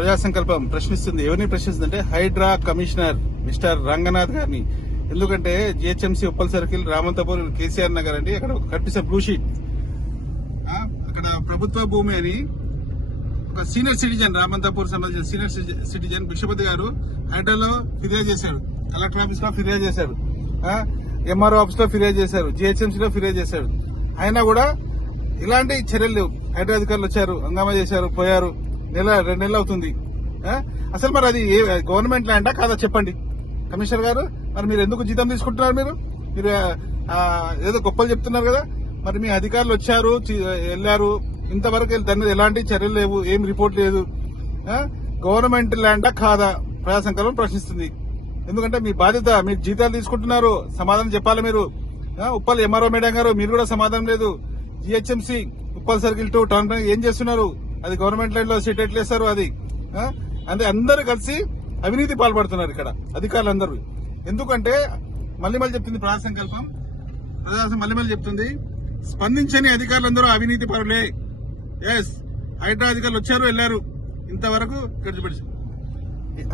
ప్రజా సంకల్పం ప్రశ్నిస్తుంది. ఎవరిని ప్రశ్నిస్తుంది అంటే హైడ్రా కమిషనర్ మిస్టర్ రంగనాథ్ గారిని. ఎందుకంటే జిహెచ్ఎంసీ ఉప్పల్ సర్కిల్, రామంతపూర్, కేసీఆర్ నగర్ అండి, అక్కడ కనిపిస్తే బ్లూ షీట్, అక్కడ ప్రభుత్వ భూమి అని ఒక సీనియర్ సిటిజన్, రామంతపూర్ సంబంధించిన సీనియర్ సిటిజన్ భిక్షపతి గారు హైడ్రాలో ఫిర్యాదు చేశాడు, కలెక్టర్ ఆఫీస్ లో ఫిర్యాదు చేశాడు, ఎంఆర్ఓ ఆఫీస్ లో ఫిర్యాదు చేశారు, జిహెచ్ఎంసీలో ఫిర్యాదు చేశాడు. అయినా కూడా ఇలాంటి చర్యలు లేవు. హైడ్రా అధికారులు వచ్చారు, హంగామా చేశారు, పోయారు. 2 నెలలు అవుతుంది. అసలు మరి అది గవర్నమెంట్ ల్యాండా కాదా చెప్పండి కమిషనర్ గారు. మరి మీరు ఎందుకు జీతం తీసుకుంటున్నారు? మీరు ఏదో గొప్పలు చెప్తున్నారు కదా. మరి మీ అధికారులు వచ్చారు, వెళ్లారు, ఇంతవరకు దాని మీద ఎలాంటి చర్యలు లేవు, ఏం రిపోర్ట్ లేదు. గవర్నమెంట్ ల్యాండా కాదా ప్రజా సంకల్పం ప్రశ్నిస్తుంది. ఎందుకంటే మీ బాధ్యత, మీరు జీతాలు తీసుకుంటున్నారు, సమాధానం చెప్పాలి మీరు. ఉప్పల్ ఎంఆర్ఓ మేడం గారు, మీరు కూడా సమాధానం లేదు. GHMC Uppal circle 2 town plan ఏం చేస్తున్నారు? అది గవర్నమెంట్ లైన్ లో సీట్ ఎట్లా వేస్తారు? అది అంటే అందరూ కలిసి అవినీతి పాల్పడుతున్నారు ఇక్కడ అధికారులందరూ. ఎందుకంటే మళ్ళీ చెప్తుంది ప్రజా సంకల్పం, మళ్ళీ చెప్తుంది, స్పందించని అధికారులందరూ అవినీతి పరులే. ఎస్, హైడ్రా అధికారులు వచ్చారు, వెళ్లారు, ఇంతవరకు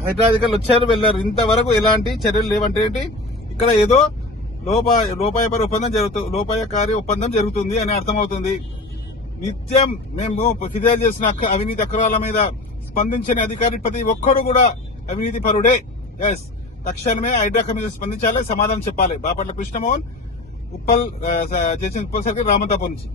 హైడ్రా అధికారులు వచ్చారు, వెళ్లారు, ఇంతవరకు ఎలాంటి చర్యలు లేవంటే ఏంటి? ఇక్కడ ఏదో లోపాయకారి ఒప్పందం జరుగుతుంది అని అర్థమవుతుంది. నిత్యం మేము ఫిర్యాదు చేసిన అవినీతి అక్రమాల మీద స్పందించని అధికారి ప్రతి ఒక్కరు కూడా అవినీతి పరుడే. ఎస్, తక్షణమే హైడ్రా కమిషన్ స్పందించాలి, సమాధానం చెప్పాలి. బాపట్ల కృష్ణమోహన్, ఉప్పల్ సర్కిల్, రామంతపూర్ నుంచి.